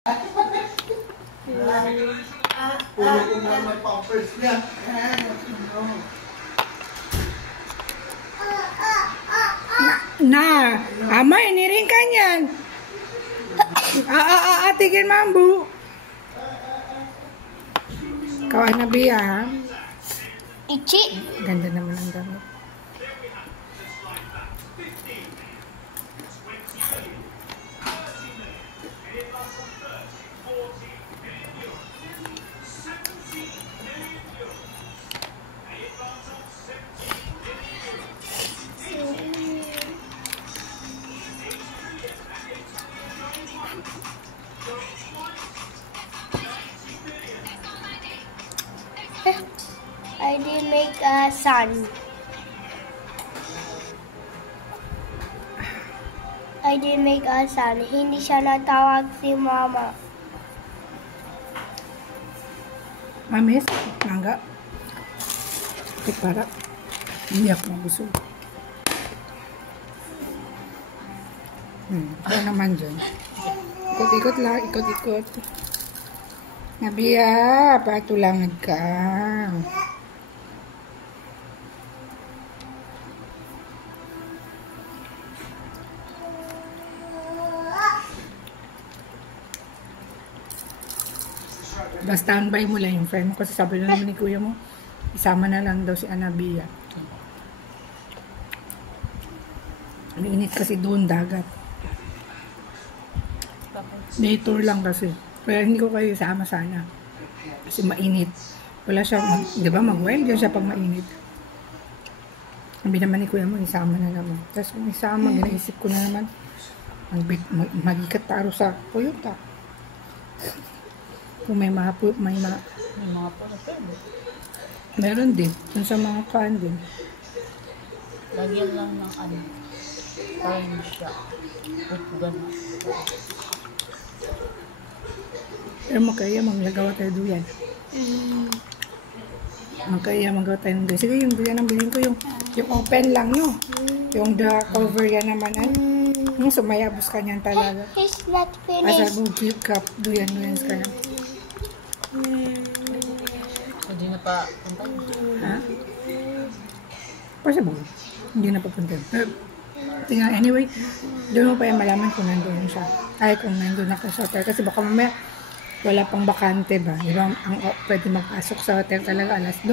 Pulo ko na may pampers niya. Ama, iniring ka niyan. Tigil mambu. Kawan na biya. Ichi. Ganda naman ang damit. I did make a sun. I did make a sun. Hindi siya natawag si mama. Mamis, mangga. Para hindi ako mabusog. Ito naman dyan. Ikot-ikot lang, ikot-ikot. Nabiya, patulangad ka. Basta standby mo lang yung friend mo kasi sabi na naman ni kuya mo, isama na lang daw si Anabia. Ang init kasi doon, dagat. Day tour lang kasi. Kaya hindi ko kayo isama sana. Kasi mainit. Wala siya, di ba mag-wild yan siya pag mainit. Sabi naman ni kuya mo, isama na naman. Tapos kung isama, ginaisip ko na naman, magikat taro sa Toyota. Kung may mga po, meron din. Kung sa mga kaan din. Lagyan lang ng ano. Time siya. Gana. Pero magkaya, maglagawa tayo duyan. Magkaya, magawa tayo ng duyan. Sige, yung duyan ang bilhin ko, yung open lang, no? Yung the cover yan naman, yung sumayabos ka niyan talaga. He's not Asa finished. go keep cup, duyan ka na. Hindi na pa punta. Ha? Possible. Hindi na papunta. Pero, tingnan, anyway, doon mo pa yung malaman kung nandun siya. Ay, kung nandun ako sa hotel. Kasi baka mamaya, wala pang bakante ba? Di ba, pwede magpasok sa hotel talaga alas 2.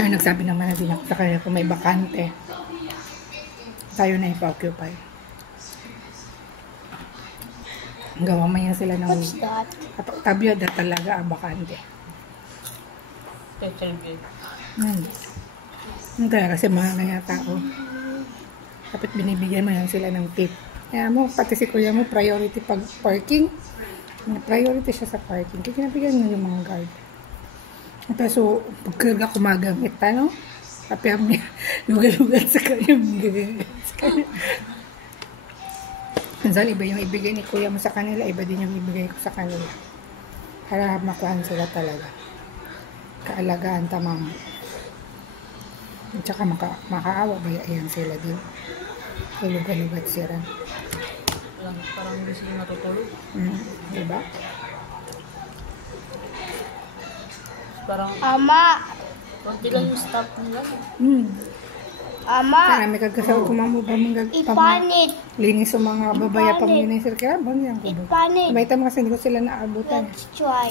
Ay, nagsabi naman na din ako sa kanya kung may bakante. Tayo na ipa-occupy. Gawa man yan sila ng What's that? tabyada talaga ang bakante. Special gift. Kaya kasi mahal na yung tao. Dapat binibigyan mo yan sila ng tip. Kaya mo, pati si kuya mo, priority pag parking. Priority siya sa parking. Kaya kinabigyan mo yung mga guard. So, pagkaga kumagamit, ano? Kapiyam niya, lugal-lugal sa kanya. Minsan, iba yung ibigay ni kuya mo sa kanila, iba din yung ibigay ko sa kanila. Para makuhaan sila talaga. Kaalagaan tamang. At saka makaawa ba yan sila din. Lugal-lugat sila. Parang hindi sila natutulog. Diba? Parang Ama! konti lang yung staff nila. Ama! Karami kagkasaw kumamo ba mga Ipanit! linis sa mga babaya pang linis. Kaya bang yan ko ba? Ipanit! Sabay tama kasi hindi ko sila naabutan. Let's try.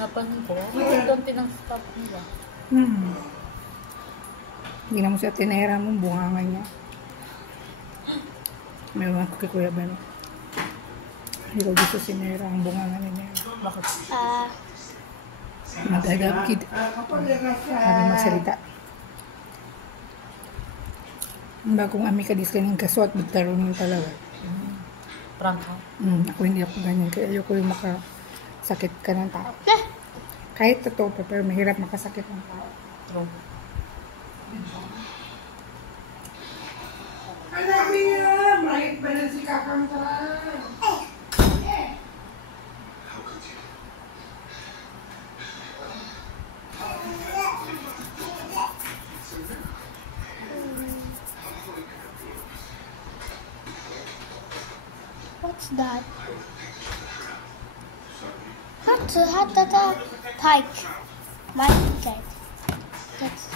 Napansin ko, konti ng staff nila. Hindi na mo siya tinera mo, bungangan niya. May mga kukikuya ba no? Hindi ko gusto sinera ang bungangan niya. Bakit? Mag-agapkid. Sabi magsalita. Bagong ami ka dis kaning kaswat, magtaroon talaga. Prank ha? Ako hindi ako ganyan. Kaya ayoko yung makasakit ka ng tao. Kahit totoo pa, pero mahirap makasakit ng tao. True. Anak niya! Mahit ba na si Kakang What's that? That's a kite. My kite. That's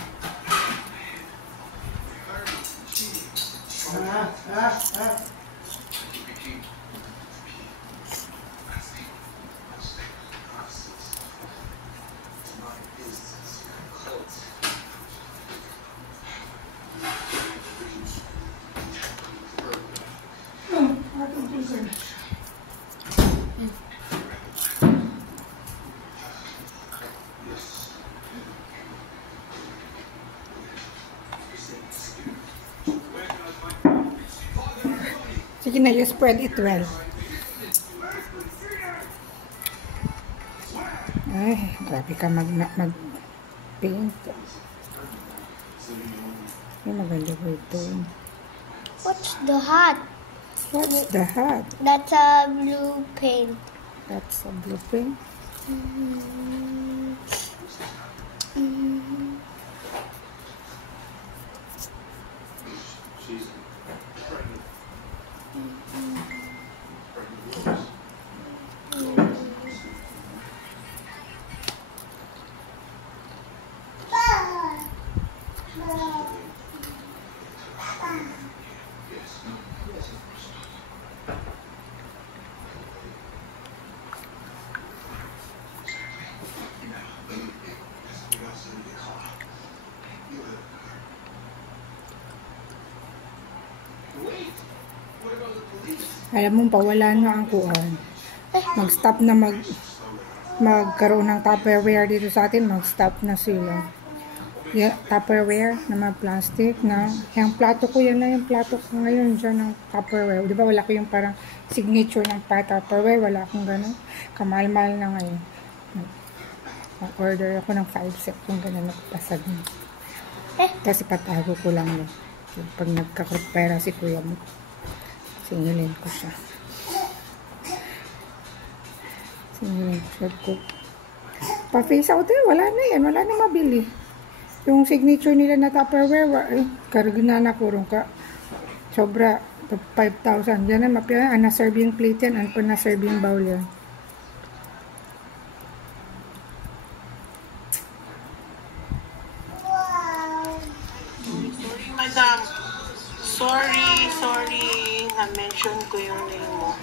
Sige na, you spread it well. Ay, grabe ka mag-paint. Ay, maganda ko ito. what's the hat? What's the hat? That's a blue paint. That's a blue paint. Alam mo, pawala na ang kuwan. Mag-stop na magkaroon ng Tupperware dito sa atin. Mag-stop na sila. Yeah, Tupperware na mga plastic na. Yung plato ko, yan na yung plato ko ngayon dyan ng Tupperware. Di ba wala ko yung parang signature ng Tupperware. Wala akong gano'n. Kamal-mal na ngayon. Mag-order ako ng 5 set kung gano'n nagpasag mo. Kasi patago ko lang yun. Pag nagkakapera si kuya mo. Singilin ko siya. Singilin ko siya. Pa-face out wala na yan. Wala na mabili. Yung signature nila na Tupperware, karagana na kurong ka. Sobra. 5,000. Yan na mapila. Ana serving plate yan. Ano pa na serving bowl yan. Sorry, madam. Sorry. Na-mention ko yung name mo.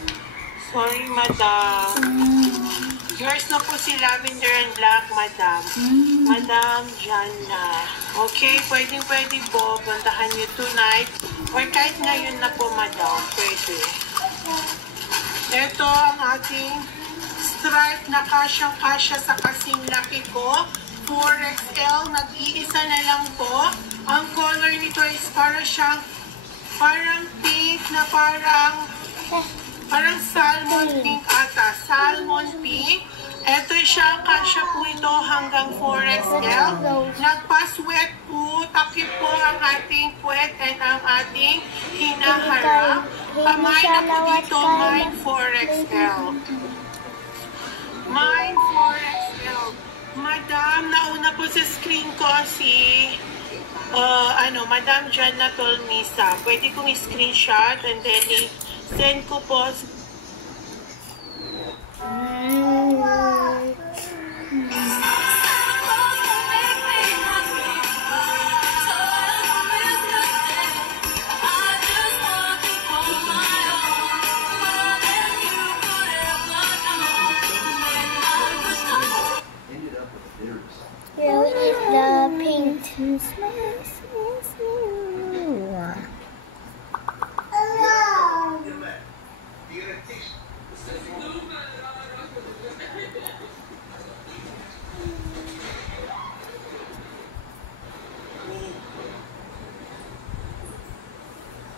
Sorry, madam. Yours na po si Lavender and Black, madam. Madam Jana. Okay, pwede po. Puntahan niyo tonight. Or kahit ngayon na po, madam. Pwede. Ito ang ating stripe na kasyang-kasya sa kasing laki ko. 4XL. Nag-iisa na lang po. Ang color nito is parang pink na parang salmon pink ata. Salmon pink. Ito siya, kasya po ito hanggang 4XL. Nagpa-sweat po, takip po ang ating puwet and ang ating hinaharap. Kamay na po dito, mine 4XL. Mine 4XL. Madam, nauna po sa screen ko si Madam Jana Tolmisa. Pwede kong i-screenshot and then i-send ko po. Here is the paint.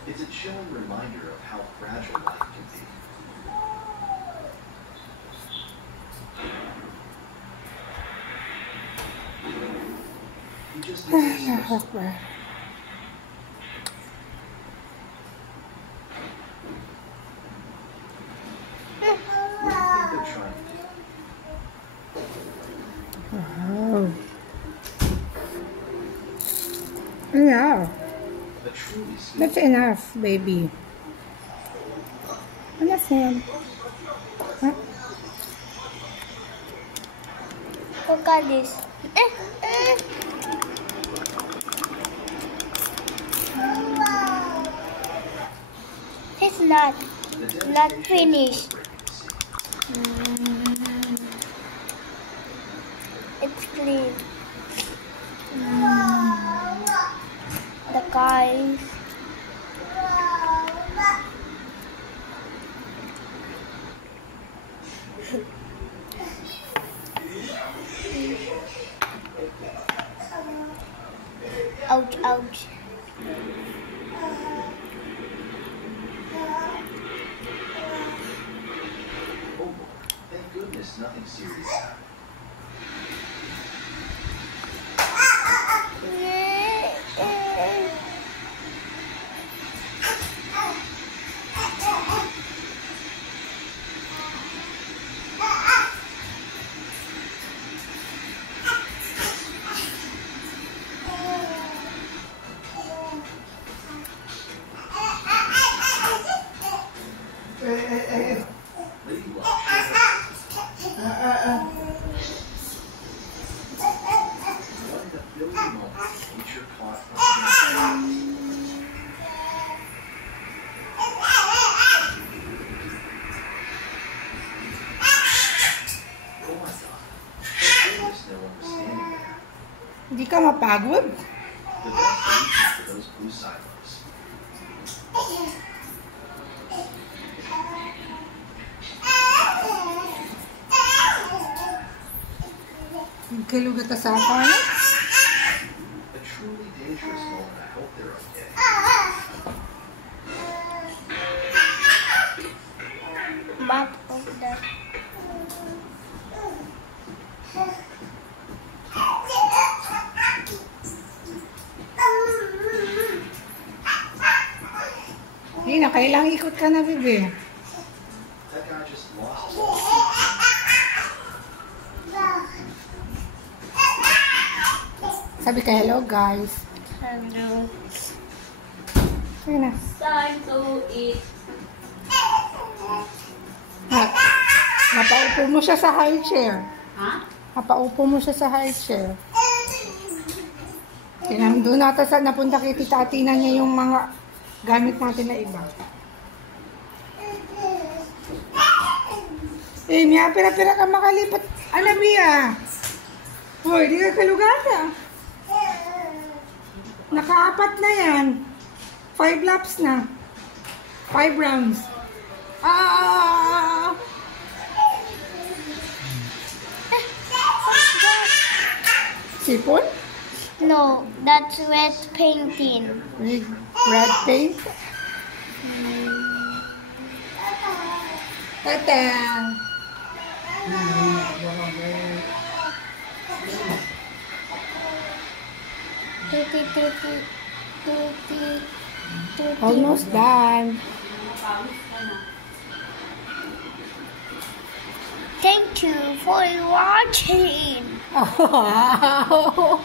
It's a chilling reminder of how fragile life can be. You just need to they're trying to do. Wow. Yeah. A truly skilled That's enough, baby. Enough Relax na yan. Huh? Look at this. It's not finished. It's clean. The guys. Ouch, ouch. Oh, thank goodness nothing serious happened. Lady Luck showed one of the billion moments nature caught from Oh my God. Thank goodness no one was standing there. Hindi ka mapagod? The best solution for those blue silos. Nagkalugat na sa akin. A truly dangerous moment. I hope they're okay. Map of the. Hindi na, kailangan ikot ka na, bebe. That guy just lost his Sabi ka, hello, guys. Hello. Sige na. Time to eat. Ha, napaupo mo siya sa high chair. Ha? Napaupo mo siya sa high chair. Doon natin sa napunta kay Tita Atina niya yung mga gamit natin na iba. Eh, Mia, pira-pira ka makalipat. Ano, Mia? Hoy, di ka kalugata. Naka-apat na yan. 5 laps na. 5 rounds. Ah! Sipon? No, that's wet painting. Red paint? Tata! Almost done. Thank you for watching. Oh, wow.